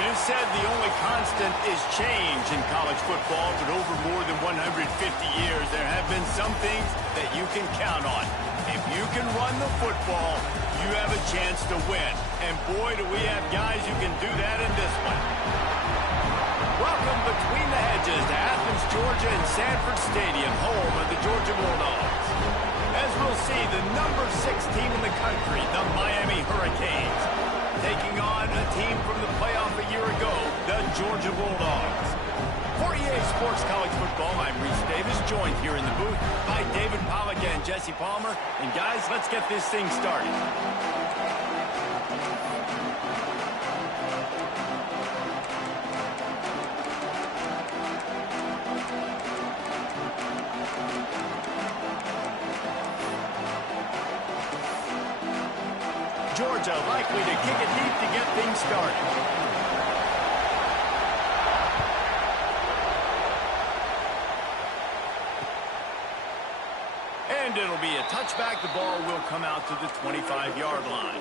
It is said the only constant is change in college football, but over more than 150 years, there have been some things that you can count on. If you can run the football, you have a chance to win. And boy, do we have guys who can do that in this one. Welcome between the hedges to Athens, Georgia and Sanford Stadium, home of the Georgia Bulldogs. As we'll see, the number 6 team in the country, the Miami Hurricanes, taking on a team from the playoff a year ago, the Georgia Bulldogs. For EA Sports College Football, I'm Reese Davis, joined here in the booth by David Pollack and Jesse Palmer. And guys, let's get this thing started. Georgia likely to kick it deep to get things started. And it'll be a touchback. The ball will come out to the 25-yard line.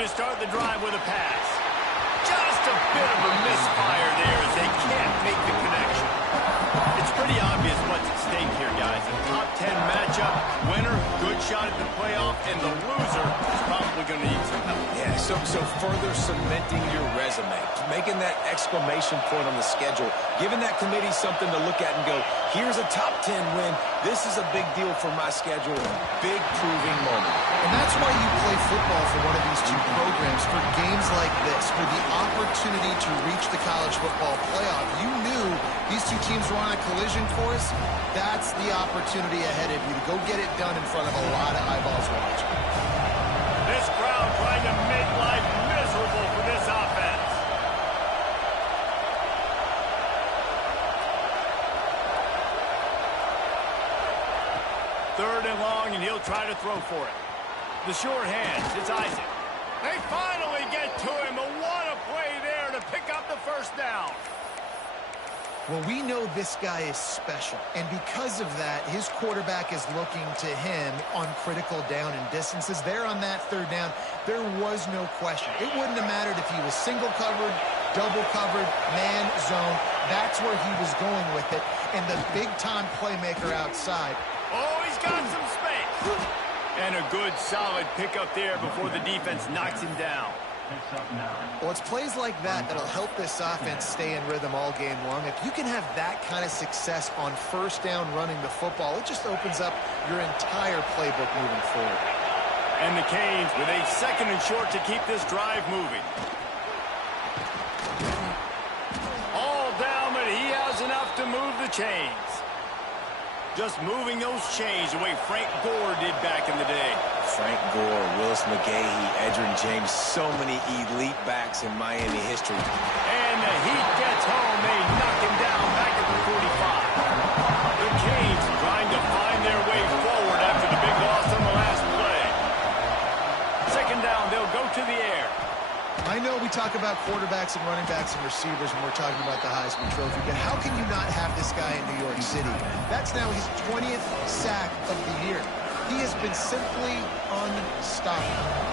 To start the drive with a pass. Just a bit of a misfire there as they can't make the connection. It's pretty obvious what's at stake here, guys. A top 10 matchup, winner, good shot at the playoff, and the loser is probably going to need some help. Yeah, so further cementing your resume, making that exclamation point on the schedule, giving that committee something to look at and go, here's a top 10 win. This is a big deal for my schedule. Big proving moment. And that's why you play football for one of these two programs, for games like this, for the opportunity to reach the college football playoff. You knew these two teams were on a collision course. That's the opportunity ahead of you to go get it done in front of a lot of eyeballs watching. This crowd trying to make life miserable for this offense. Third and long, and he'll try to throw for it. The short hands, it's Isaac. They finally get to him, but what a play there to pick up the first down. Well, we know this guy is special, and because of that, his quarterback is looking to him on critical down and distances. There on that third down, there was no question. It wouldn't have mattered if he was single covered, double covered, man, zone. That's where he was going with it, and the big-time playmaker outside. Oh, he's got some space. And a good, solid pickup there before the defense knocks him down. Well, it's plays like that that'll help this offense stay in rhythm all game long. If you can have that kind of success on first down running the football, it just opens up your entire playbook moving forward. And the Canes with a second and short to keep this drive moving. All down, but he has enough to move the chains. Just moving those chains the way Frank Gore did back in the day. Frank Gore, Willis McGahee, Edgerrin James, so many elite backs in Miami history. And the heat gets home. They knock him down back at the 45. The Canes trying to find their way forward after the big loss on the last play. Second down, they'll go to the air. I know we talk about quarterbacks and running backs and receivers when we're talking about the Heisman Trophy, but how can you not have this guy in New York City? That's now his 20th sack of the year. He has been simply unstoppable.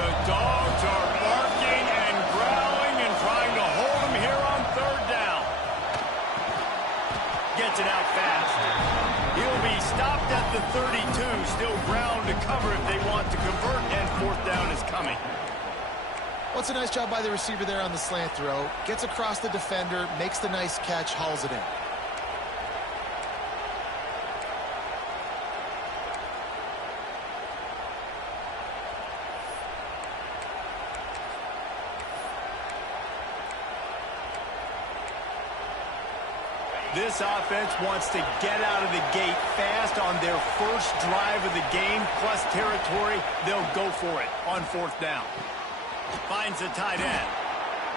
The dogs are barking and growling and trying to hold him here on third down. Gets it out fast. He'll be stopped at the 32, still ground to cover if they want to convert, and fourth down is coming. Well, it's a nice job by the receiver there on the slant throw. Gets across the defender, makes the nice catch, hauls it in. This offense wants to get out of the gate fast on their first drive of the game, plus territory. They'll go for it on fourth down. Finds the tight end.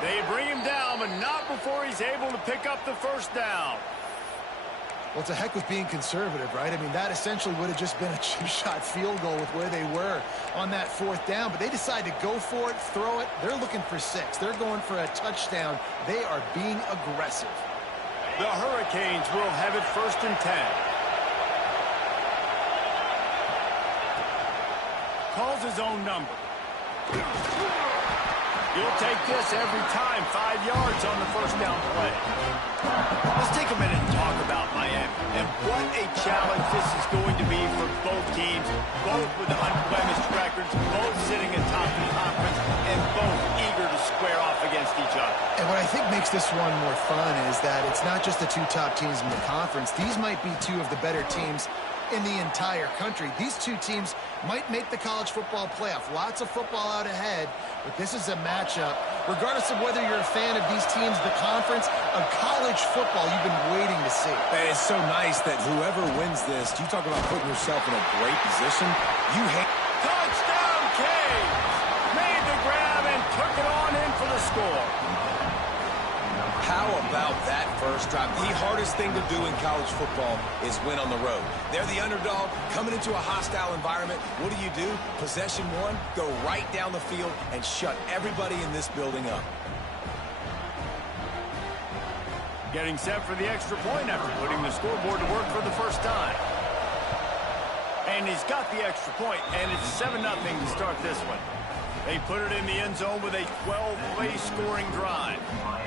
They bring him down, but not before he's able to pick up the first down. Well, it's a heck with being conservative, right? I mean, that essentially would have just been a chip-shot field goal with where they were on that 4th down. But they decide to go for it, throw it. They're looking for 6. They're going for a touchdown. They are being aggressive. The Hurricanes will have it 1st and 10. Calls his own number. You'll take this every time. 5 yards on the 1st down play. Let's take a minute and talk about Miami. And what a challenge this is going to be for both teams. Both with unblemished records, both sitting atop the conference, and both eager to square off against each other. And what I think makes this one more fun is that it's not just the 2 top teams in the conference. These might be 2 of the better teams in the entire country. These 2 teams might make the college football playoff. Lots of football out ahead, but this is a matchup. Regardless of whether you're a fan of these teams, the conference, of college football you've been waiting to see. And it's so nice that whoever wins this, you talk about putting yourself in a great position. Touchdown, Canes! Made the grab and took it on in for the score. How about that first drive? The hardest thing to do in college football is win on the road. They're the underdog coming into a hostile environment. What do? Possession 1, go right down the field and shut everybody in this building up. Getting set for the extra point after putting the scoreboard to work for the first time. And he's got the extra point, and it's 7-0 to start this one. They put it in the end zone with a 12-play scoring drive.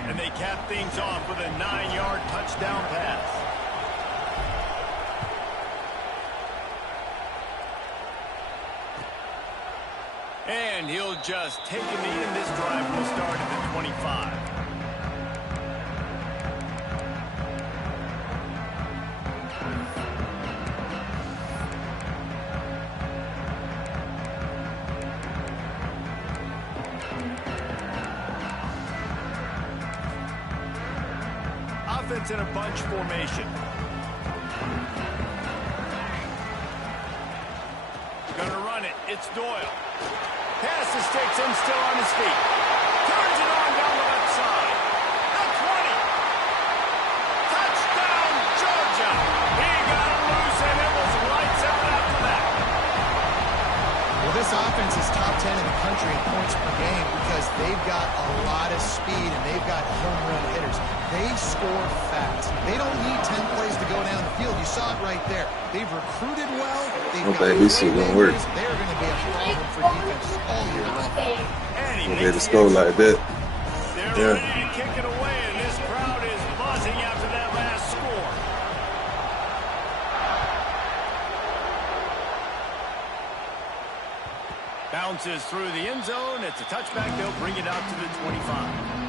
And they cap things off with a 9-yard touchdown pass. And he'll just take a knee, and this drive will start at the 25. Offense in a bunch formation. Gonna run it. It's Doyle. Passes, takes him still on his feet. Turns it on down the left side. The 20. Touchdown, Georgia. He got it loose, and it was lights out after that. Well, this offense is top 10 in the country in points per game because they've got a lot of speed and they've got home run hitters. They score fast. They don't need 10 plays to go down the field. You saw it right there. They've recruited well. They've got playmakers. They are going to be a problem for defenses all year long. And They just go like that. They're ready to kick it away, and this crowd is buzzing after that last score. Bounces through the end zone. It's a touchback. They'll bring it out to the 25.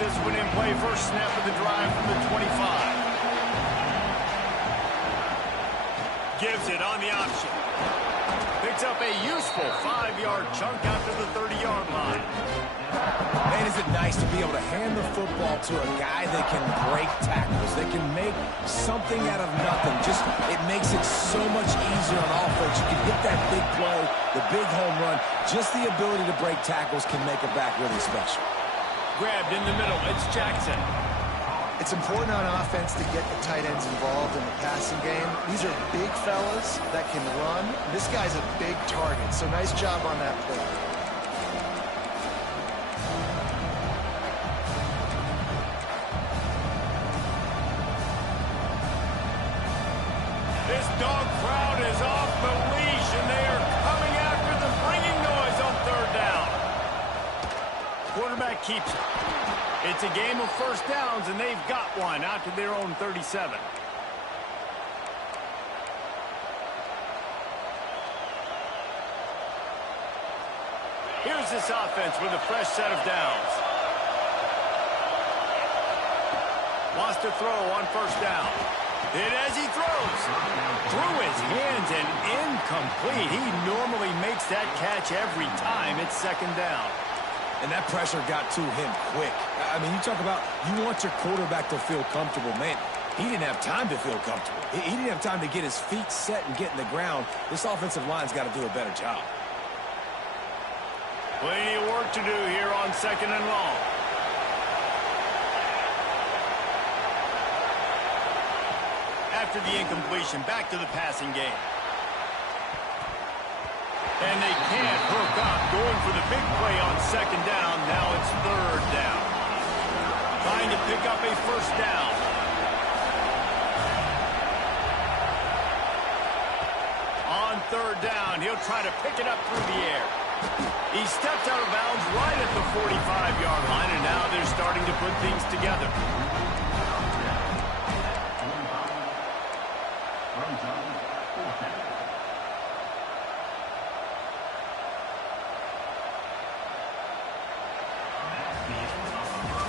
This one in play, first snap of the drive from the 25. Gives it on the option. Picks up a useful 5-yard chunk after the 30-yard line. Man, is it nice to be able to hand the football to a guy that can break tackles, that can make something out of nothing. Just, it makes it so much easier on offense. You can hit that big play, the big home run. Just the ability to break tackles can make a back really special. Grabbed in the middle. It's Jackson. It's important on offense to get the tight ends involved in the passing game. These are big fellas that can run. This guy's a big target, so nice job on that play. This dog crowd is off the leash, and they are coming after them, bringing noise on 3rd down. Quarterback keeps it. It's a game of first downs, and they've got one out to their own 37. Here's this offense with a fresh set of downs. Wants to throw on first down. Did as he throws. Through his hands and incomplete. He normally makes that catch every time. It's 2nd down. And that pressure got to him quick. I mean, you talk about you want your quarterback to feel comfortable. Man, He didn't have time to feel comfortable. He didn't have time to get his feet set and get in the ground. This offensive line's got to do a better job. Plenty of work to do here on 2nd and long. After the incompletion, back to the passing game. And they can't hook up, going for the big play on 2nd down. Now it's 3rd down. Trying to pick up a 1st down. On 3rd down, he'll try to pick it up through the air. He stepped out of bounds right at the 45-yard line, and now they're starting to put things together.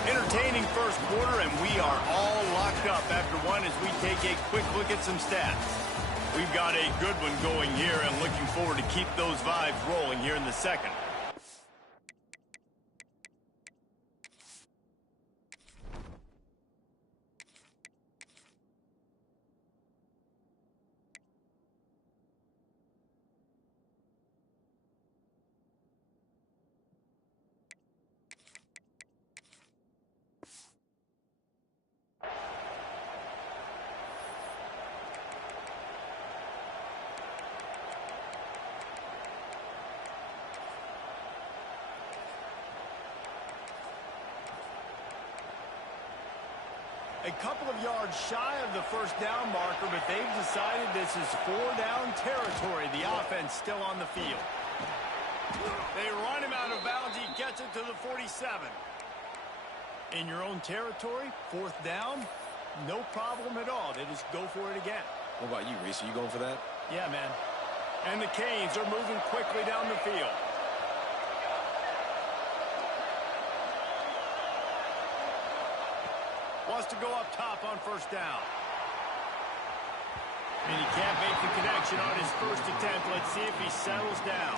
Entertaining first quarter, and we are all locked up after one as we take a quick look at some stats. We've got a good one going here and looking forward to keep those vibes rolling here in the second. A couple of yards shy of the 1st down marker, but they've decided this is 4-down territory. The offense still on the field. They run him out of bounds. He gets it to the 47. In your own territory, 4th down, no problem at all. They just go for it again. What about you, Reese? Are you going for that? Yeah, man. And the Canes are moving quickly down the field. Wants to go up top on 1st down. And he can't make the connection on his first attempt. Let's see if he settles down.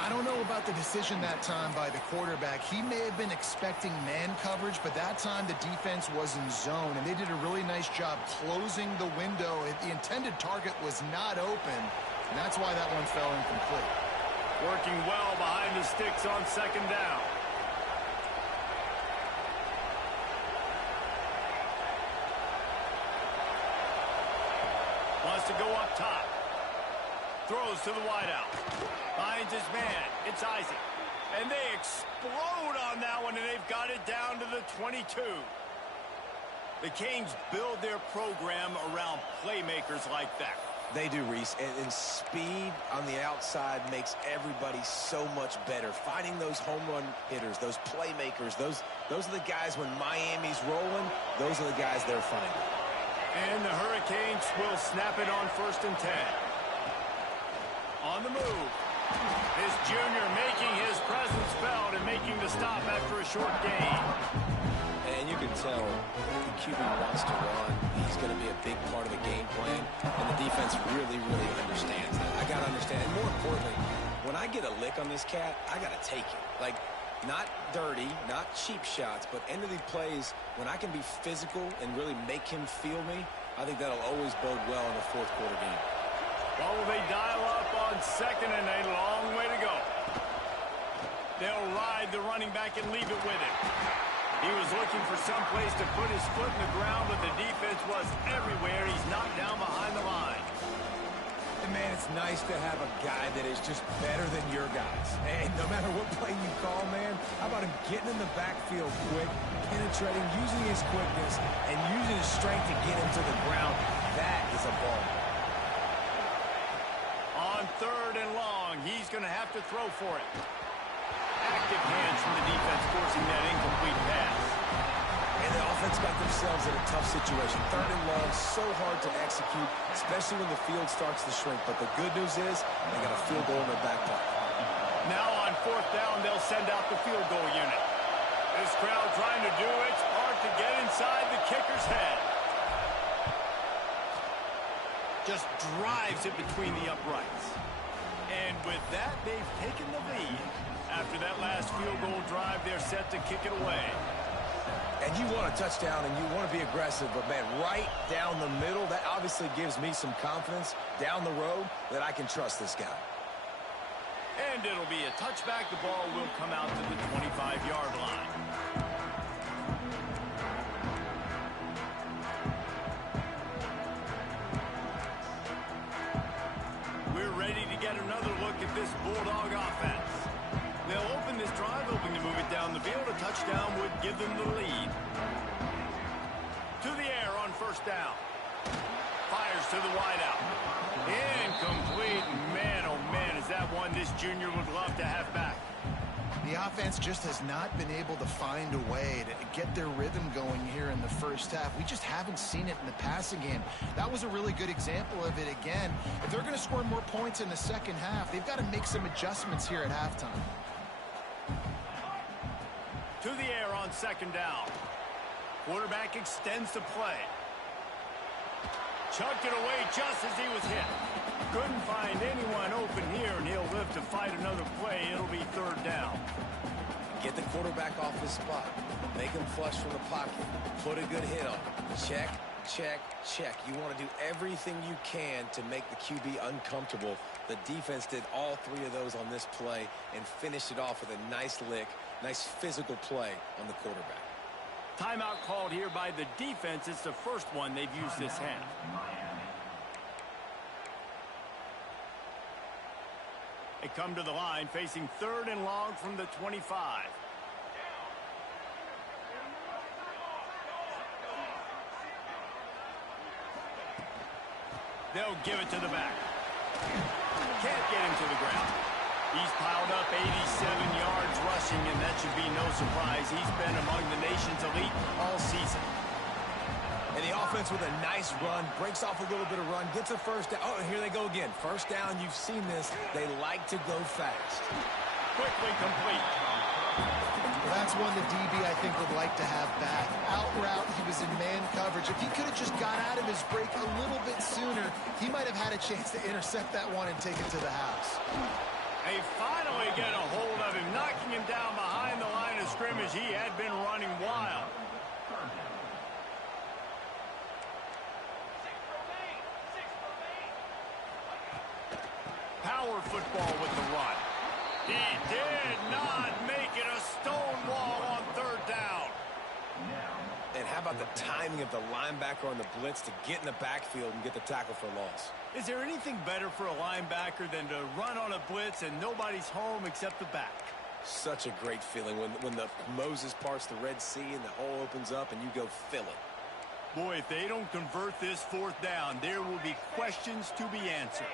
I don't know about the decision that time by the quarterback. He may have been expecting man coverage, but that time the defense was in zone, and they did a really nice job closing the window. The intended target was not open, and that's why that one fell incomplete. Working well behind the sticks on 2nd down. Wants to go up top. Throws to the wideout. Finds his man. It's Isaac. And they explode on that one, and they've got it down to the 22. The Canes build their program around playmakers like that. They do, Reese. And speed on the outside makes everybody so much better. Finding those home run hitters, those playmakers, those are the guys when Miami's rolling, those are the guys they're finding. And the Hurricanes will snap it on 1st and 10. On the move. This junior making his presence felt and making the stop after a short gain. And you can tell the QB wants to run. He's going to be a big part of the game plan. And the defense really, really understands that. I got to understand. And more importantly, when I get a lick on this cat, I got to take it. Like, not dirty, not cheap shots, but end of the plays, when I can be physical and really make him feel me, I think that'll always bode well in the 4th quarter game. Well, they dial up on 2nd and a long way to go. They'll ride the running back and leave it with him. He was looking for some place to put his foot in the ground, but the defense was everywhere. He's knocked down behind the line. And man, it's nice to have a guy that is just better than your guys. And no matter what play you call, man, how about him getting in the backfield quick, penetrating, using his quickness, and using his strength to get him to the ground? That is a ball. On 3rd and long, he's going to have to throw for it. Active hands from the defense forcing that incomplete pass. And the offense got themselves in a tough situation. 3rd and long, so hard to execute, especially when the field starts to shrink. But the good news is they got a field goal in their back pocket. Now on 4th down, they'll send out the field goal unit. This crowd trying to do its part to get inside the kicker's head. Just drives it between the uprights. And with that, they've taken the lead. After that last field goal drive, they're set to kick it away. And you want a touchdown and you want to be aggressive, but, man, right down the middle, that obviously gives me some confidence down the road that I can trust this guy. And it'll be a touchback. The ball will come out to the 25-yard line. We're ready to get another look at this Bulldog offense. They'll open this drive, hoping to move it down the field. A touchdown would give them the lead. To the air on first down. Fires to the wideout. Incomplete. Man, oh man, is that one this junior would love to have back. The offense just has not been able to find a way to get their rhythm going here in the first half. We just haven't seen it in the passing game. That was a really good example of it again. If they're going to score more points in the second half, they've got to make some adjustments here at halftime. To the air on second down. Quarterback extends the play. Chucked it away just as he was hit. Couldn't find anyone open here, and he'll live to fight another play. It'll be third down. Get the quarterback off his spot. Make him flush from the pocket. Put a good hit on him. Check, check, check. You want to do everything you can to make the QB uncomfortable. The defense did all three of those on this play and finished it off with a nice lick, nice physical play on the quarterback. Timeout called here by the defense. It's the first one they've used this half. They come to the line facing third and long from the 25. They'll give it to the back. Can't get him to the ground. He's piled up 87 yards rushing, and that should be no surprise. He's been among the nation's elite all season. And the offense with a nice run, breaks off a little bit of run, gets a first down. Oh, and here they go again. First down, you've seen this. They like to go fast. Quickly complete. Well, that's one the DB, I think, would like to have back. Out route, he was in man coverage. If he could have just got out of his break a little bit sooner, he might have had a chance to intercept that one and take it to the house. They finally get a hold of him, knocking him down behind the line of scrimmage. He had been running wild. Power football with the run. He did not make it a stone wall on third down. And how about the timing of the linebacker on the blitz to get in the backfield and get the tackle for loss? Is there anything better for a linebacker than to run on a blitz and nobody's home except the back? Such a great feeling when the Moses parts the Red Sea and the hole opens up and you go fill it. Boy, if they don't convert this fourth down, there will be questions to be answered.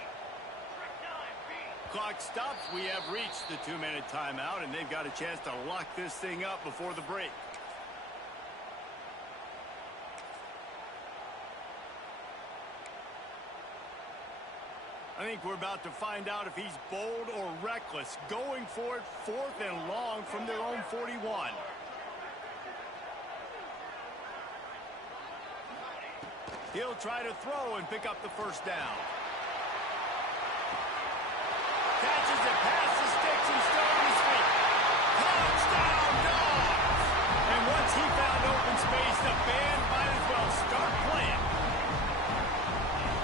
Clock stops. We have reached the 2-minute timeout, and they've got a chance to lock this thing up before the break. I think we're about to find out if he's bold or reckless. Going for it, fourth and long from their own 41. He'll try to throw and pick up the first down. Catches it past the sticks and still on his feet. Touchdown, Dogs! And once he found open space, the band might as well start playing.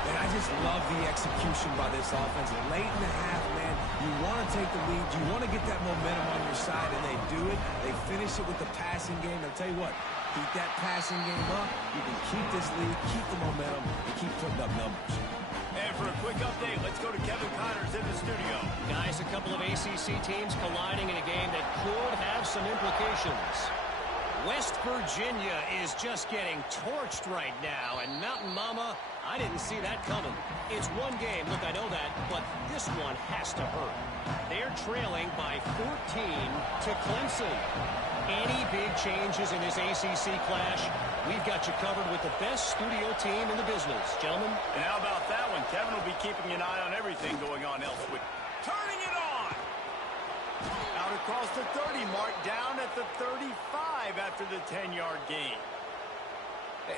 And I just love the execution by this offense. Late in the half, man, you want to take the lead. You want to get that momentum on your side, and they do it. They finish it with the passing game. I'll tell you what, keep that passing game up. You can keep this lead, keep the momentum, and keep putting up numbers. And for a quick update, let's go to Kevin Connors in the studio. Guys, a couple of ACC teams colliding in a game that could have some implications. West Virginia is just getting torched right now, and Mountain Mama, I didn't see that coming. It's one game, look, I know that, but this one has to hurt. They're trailing by 14 to Clemson. Any big changes in this ACC clash, we've got you covered with the best studio team in the business. Gentlemen? And how about that one? Kevin will be keeping an eye on everything going on elsewhere. Turning it on! Out across the 30 mark, down at the 35 after the 10-yard gain.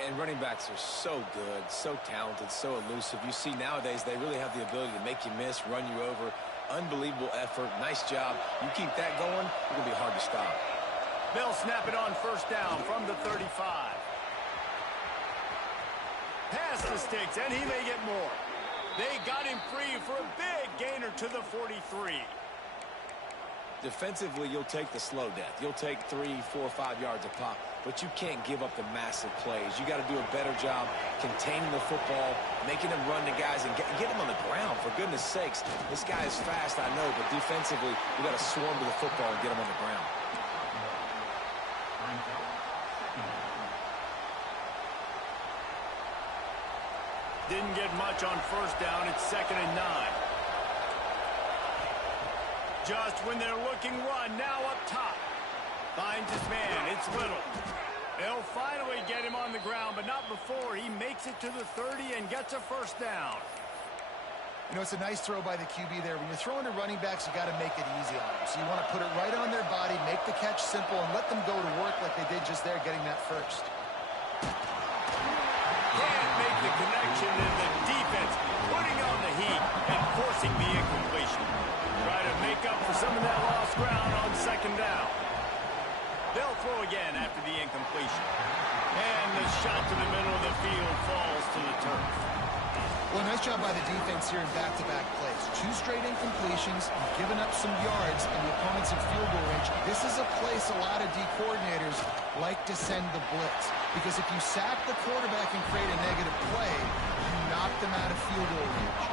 And running backs are so good, so talented, so elusive. You see nowadays they really have the ability to make you miss, run you over. Unbelievable effort. Nice job. You keep that going, it's going to be hard to stop. They'll snap it on first down from the 35. Pass the sticks, and he may get more. They got him free for a big gainer to the 43. Defensively, you'll take the slow death. You'll take 3, 4, 5 yards a pop, but you can't give up the massive plays. You got to do a better job containing the football, making them run the guys, and get them on the ground. For goodness sakes, this guy is fast, I know, but defensively, you got to swarm to the football and get him on the ground. Didn't get much on first down. It's 2nd and 9. Just when they're looking run, now up top. Finds his man. It's Little. They'll finally get him on the ground, but not before he makes it to the 30 and gets a first down. You know, it's a nice throw by the QB there. When you're throwing to running backs, you got to make it easy on them. So you want to put it right on their body, make the catch simple, and let them go to work like they did just there, getting that first. Can't make the connection, and the defense putting on the heat and forcing the incompletion. Try to make up for some of that lost ground on 2nd down. They'll throw again after the incompletion. And the shot to the middle of the field falls to the turf. Well, nice job by the defense here in back-to-back plays. 2 straight incompletions, giving up some yards, and the opponent's in field goal range. This is a place a lot of D coordinators like to send the blitz. Because if you sack the quarterback and create a negative play, you knock them out of field goal range.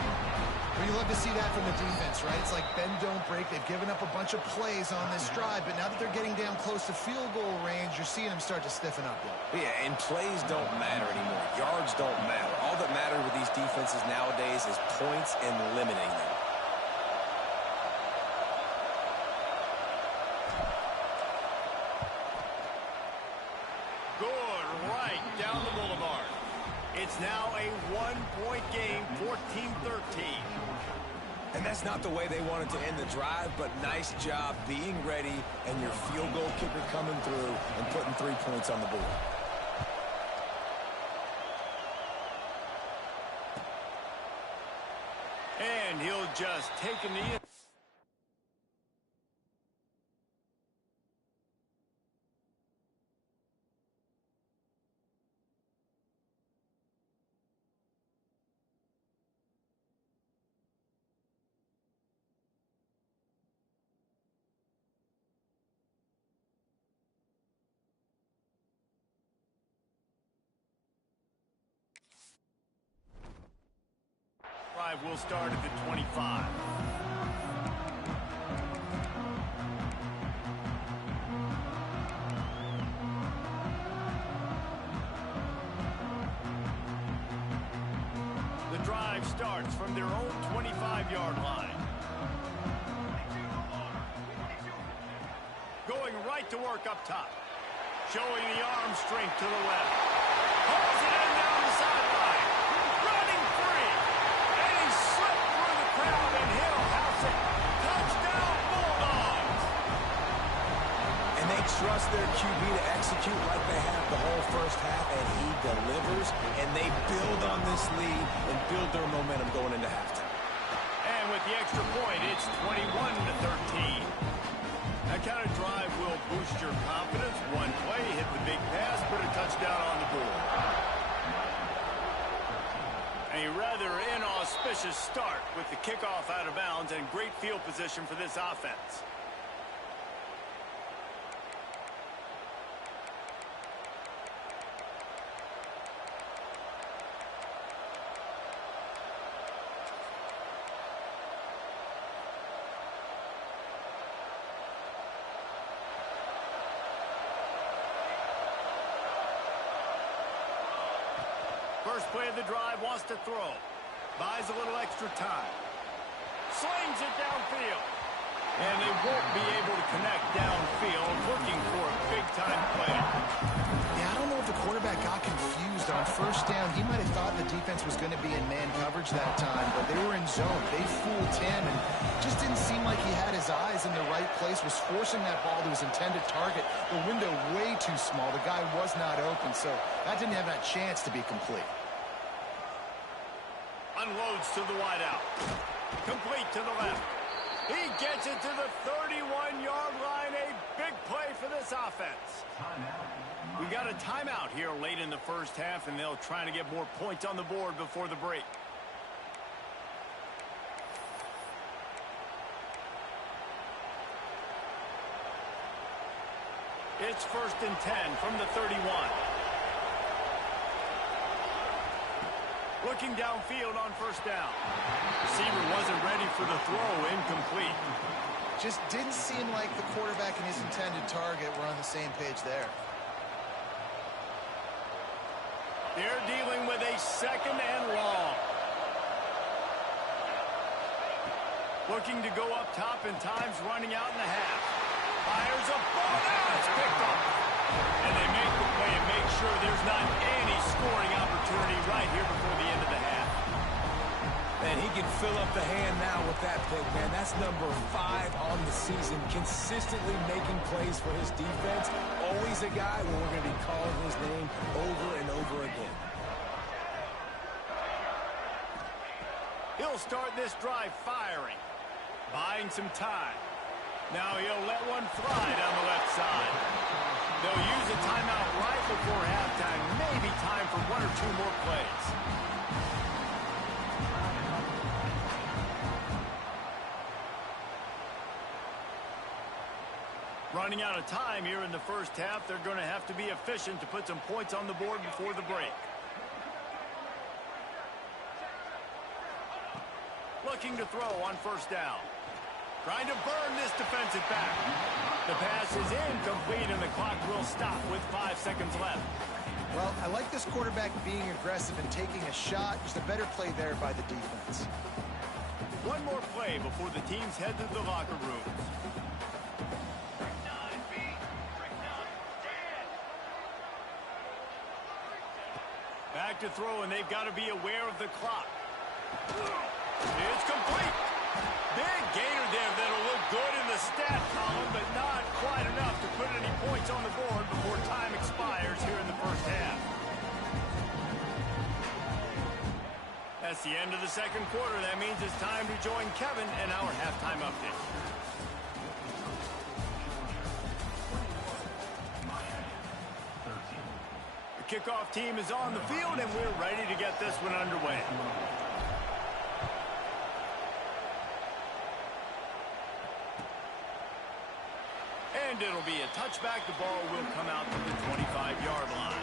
Well, you love to see that from the defense, right? It's like bend, don't break. They've given up a bunch of plays on this drive, but now that they're getting down close to field goal range, you're seeing them start to stiffen up. Yeah, and plays don't matter anymore. Yards don't matter. All that matters with these defenses nowadays is points and limiting them. Good, right down the boulevard. It's now a 1-point game, 14-13. And that's not the way they wanted to end the drive, but nice job being ready and your field goal kicker coming through and putting 3 points on the board. And he'll just take a knee. Will start at the 25. The drive starts from their own 25-yard line. Going right to work up top. Showing the arm strength to the left. Pulls it in down the sideline. Running free. And he slipped through the crowd, and he'll house it. Touchdown, Bulldogs. And they trust their QB to execute like they have the whole first half, and he delivers. And they build on this lead and build their momentum going into halftime. And with the extra point, it's 21-13. That kind of drive will boost your confidence. One play, hit the big pass, put a touchdown on the board. A rather inauspicious start with the kickoff out of bounds and great field position for this offense. First play of the drive, wants to throw. Buys a little extra time. Slings it downfield. And they won't be able to connect downfield, looking for a big-time play. Yeah, I don't know if the quarterback got confused on first down. He might have thought the defense was going to be in man coverage that time, but they were in zone. They fooled him, and just didn't seem like he had his eyes in the right place, was forcing that ball to his intended target. The window way too small. The guy was not open, so that didn't have that chance to be complete. Unloads to the wideout. Complete to the left. He gets it to the 31-yard line. A big play for this this offense. We've got a timeout here late in the first half, and they'll try to get more points on the board before the break. It's 1st and 10 from the 31. Looking downfield on 1st down. Receiver wasn't ready for the throw, incomplete. Just didn't seem like the quarterback and his intended target were on the same page there. They're dealing with a 2nd and long. Looking to go up top, and time's running out in the half. Fires a ball. Now it's picked up. And they make the play and make sure there's not any scoring opportunity right here before the end of the half. And he can fill up the hand now with that pick, man. That's number 5 on the season, consistently making plays for his defense. Always a guy where we're going to be calling his name over and over again. He'll start this drive firing, buying some time. Now he'll let one fly down the left side. They'll use a timeout right before halftime. Maybe time for 1 or 2 more plays. Running out of time here in the first half. They're going to have to be efficient to put some points on the board before the break. Looking to throw on 1st down. Trying to burn this defensive back. The pass is incomplete, and the clock will stop with 5 seconds left. Well, I like this quarterback being aggressive and taking a shot. Just a better play there by the defense. One more play before the teams head to the locker rooms. Back to throw, and they've got to be aware of the clock. It's complete. Big gainer there that'll look good in the stat column, but not quite enough to put any points on the board before time expires here in the first half. That's the end of the second quarter. That means it's time to join Kevin in our halftime update. The kickoff team is on the field, and we're ready to get this one underway. And it'll be a touchback. The ball will come out to the 25-yard line.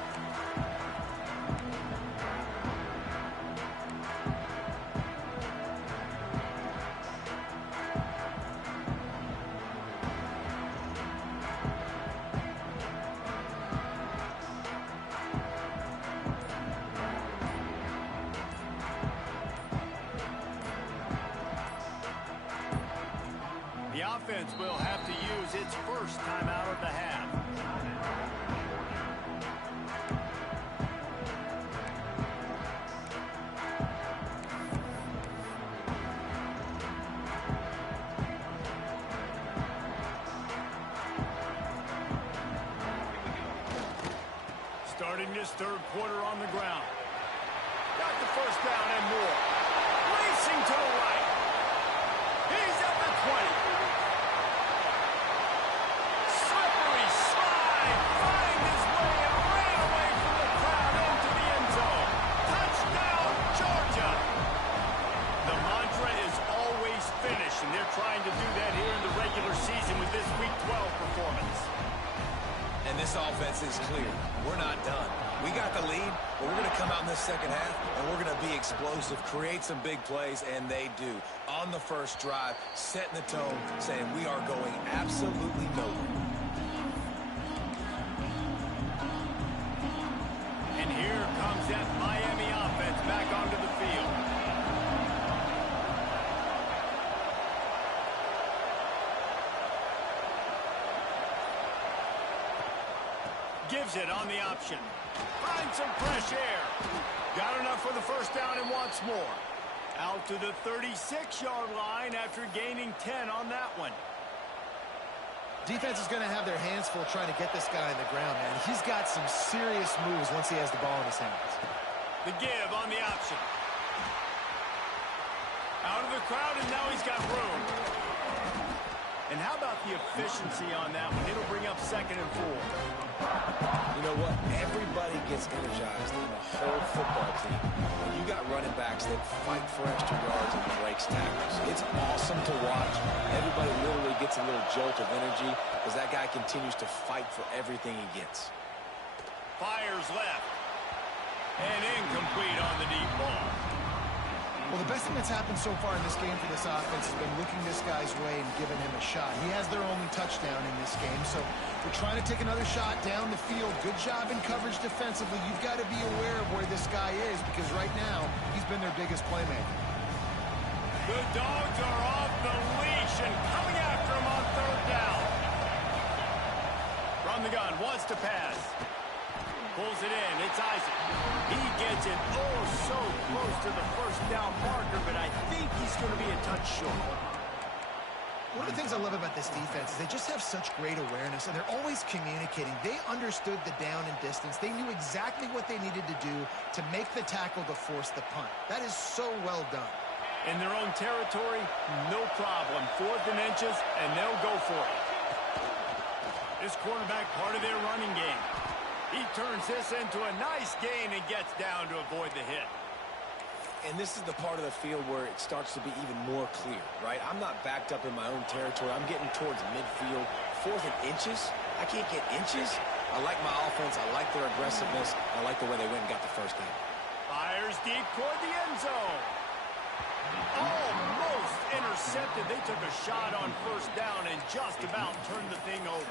The offense will have to use its first timeout of the half. Starting this third quarter on the ground. Got the first down and more. Racing to the right. He's at the 20. Slippery slide. Find his way and ran away from the crowd into the end zone. Touchdown, Georgia. The mantra is always finish, and they're trying to do that here in the regular season with this Week 12 performance. And this offense is clear. We're not done. We got the lead, but we're going to come out in the second half, and we're going to be explosive, create some big plays, and they do. On the first drive, setting the tone, saying we are going absolutely nowhere. And here comes that Miami offense back onto the field. Gives it on the option. Finds some fresh air. Got enough for the first down and wants more. Out to the 36-yard line after gaining 10 on that one. Defense is going to have their hands full trying to get this guy on the ground, man. He's got some serious moves once he has the ball in his hands. The give on the option. Out of the crowd, and now he's got room. And how about the efficiency on that one? It'll bring up 2nd and 4. You know what? Everybody gets energized on the whole football team. When you got running backs that fight for extra yards and breaks tackles. It's awesome to watch. Everybody literally gets a little jolt of energy as that guy continues to fight for everything he gets. Fires left. And incomplete on the deep ball. Well, the best thing that's happened so far in this game for this offense has been looking this guy's way and giving him a shot. He has their only touchdown in this game, so we're trying to take another shot down the field. Good job in coverage defensively. You've got to be aware of where this guy is because right now he's been their biggest playmaker. The Dogs are off the leash and coming after him on 3rd down. From the gun, wants to pass. Pulls it in. It's Isaac. He gets it so close to the 1st down marker, but I think he's going to be a touch short. One of the things I love about this defense is they just have such great awareness, and they're always communicating. They understood the down and distance. They knew exactly what they needed to do to make the tackle to force the punt. That is so well done. In their own territory, no problem. 4th and inches, and they'll go for it. This quarterback, part of their running game. He turns this into a nice gain and gets down to avoid the hit. And this is the part of the field where it starts to be even more clear, right? I'm not backed up in my own territory. I'm getting towards midfield. 4th and inches? I can't get inches? I like my offense. I like their aggressiveness. I like the way they went and got the 1st down. Fires deep toward the end zone. Almost intercepted. They took a shot on 1st down and just about turned the thing over.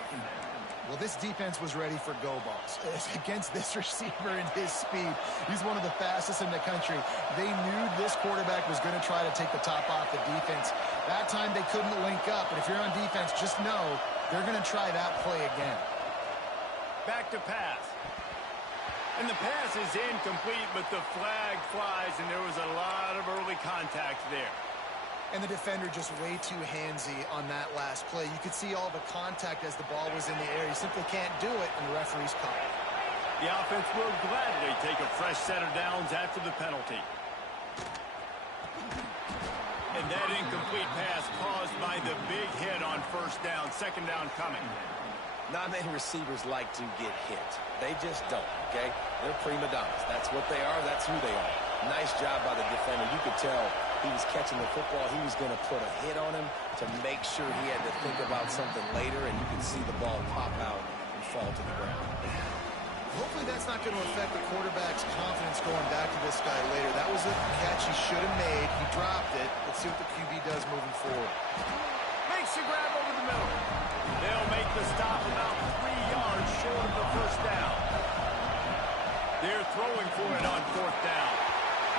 Well, this defense was ready for go balls. Against this receiver and his speed, he's one of the fastest in the country. They knew this quarterback was going to try to take the top off the defense. That time they couldn't link up, but if you're on defense, just know they're going to try that play again. Back to pass. And the pass is incomplete, but the flag flies, and there was a lot of early contact there. And the defender just way too handsy on that last play. You could see all the contact as the ball was in the air. He simply can't do it, and the referee's caught it. The offense will gladly take a fresh set of downs after the penalty. And that incomplete pass caused by the big hit on 1st down. 2nd down coming. Not many receivers like to get hit. They just don't, okay? They're prima donnas. That's what they are. That's who they are. Nice job by the defender. You could tell he was catching the football. He was going to put a hit on him to make sure he had to think about something later, and you could see the ball pop out and fall to the ground. Hopefully that's not going to affect the quarterback's confidence going back to this guy later. That was a catch he should have made. He dropped it. Let's see what the QB does moving forward. Makes the grab over the middle. They'll make the stop about 3 yards short of the 1st down. They're throwing for it on 4th down.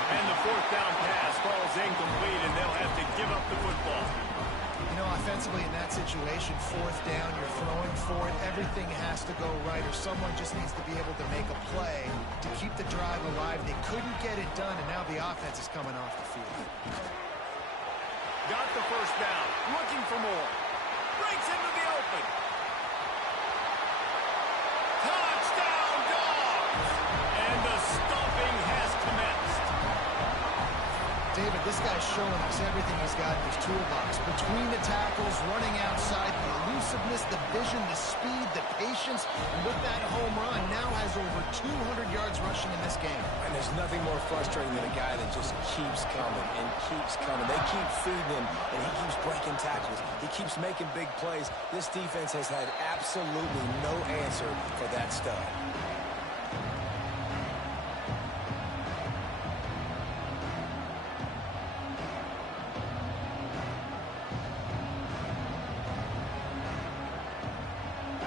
And the 4th down pass falls incomplete, and they'll have to give up the football. You know, offensively in that situation, 4th down, you're throwing for it. Everything has to go right, or someone just needs to be able to make a play to keep the drive alive. They couldn't get it done, and now the offense is coming off the field. Got the 1st down, looking for more. Breaks into the open. Touchdown, Dogs! And the stomping has commenced. David, this guy's showing us everything he's got in his toolbox. Between the tackles, running outside, the elusiveness, the vision, the speed, the patience, and with that home run, now has over 200 yards rushing in this game. And there's nothing more frustrating than a guy that just keeps coming and keeps coming. They keep feeding him, and he keeps breaking tackles. He keeps making big plays. This defense has had absolutely no answer for that stud.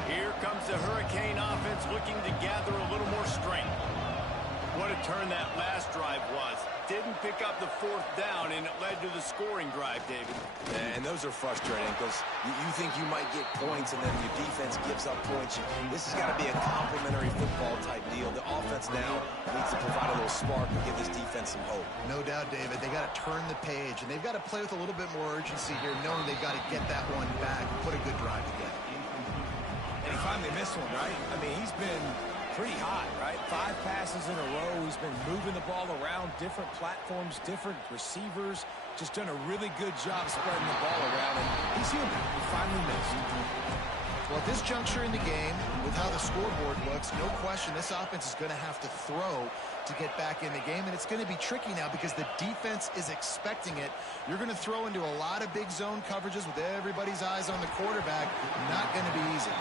Here comes the Hurricane offense looking to gather a little more strength. What a turn that last drive was. Didn't pick up the 4th down, and it led to the scoring drive, David. And those are frustrating because you think you might get points and then your defense gives up points. This has got to be a complementary football type deal. The offense now needs to provide a little spark and give this defense some hope. No doubt, David. They got to turn the page, and they've got to play with a little bit more urgency here, knowing they've got to get that one back and put a good drive together. And he finally missed one, right? I mean, he's been pretty hot, right? 5 passes in a row. He's been moving the ball around different platforms, different receivers. just done a really good job spreading the ball around, and he's human. He finally missed. Well, at this juncture in the game, with how the scoreboard looks, no question this offense is going to have to throw to get back in the game, and it's going to be tricky now because the defense is expecting it. You're going to throw into a lot of big zone coverages with everybody's eyes on the quarterback. Not going to be easy.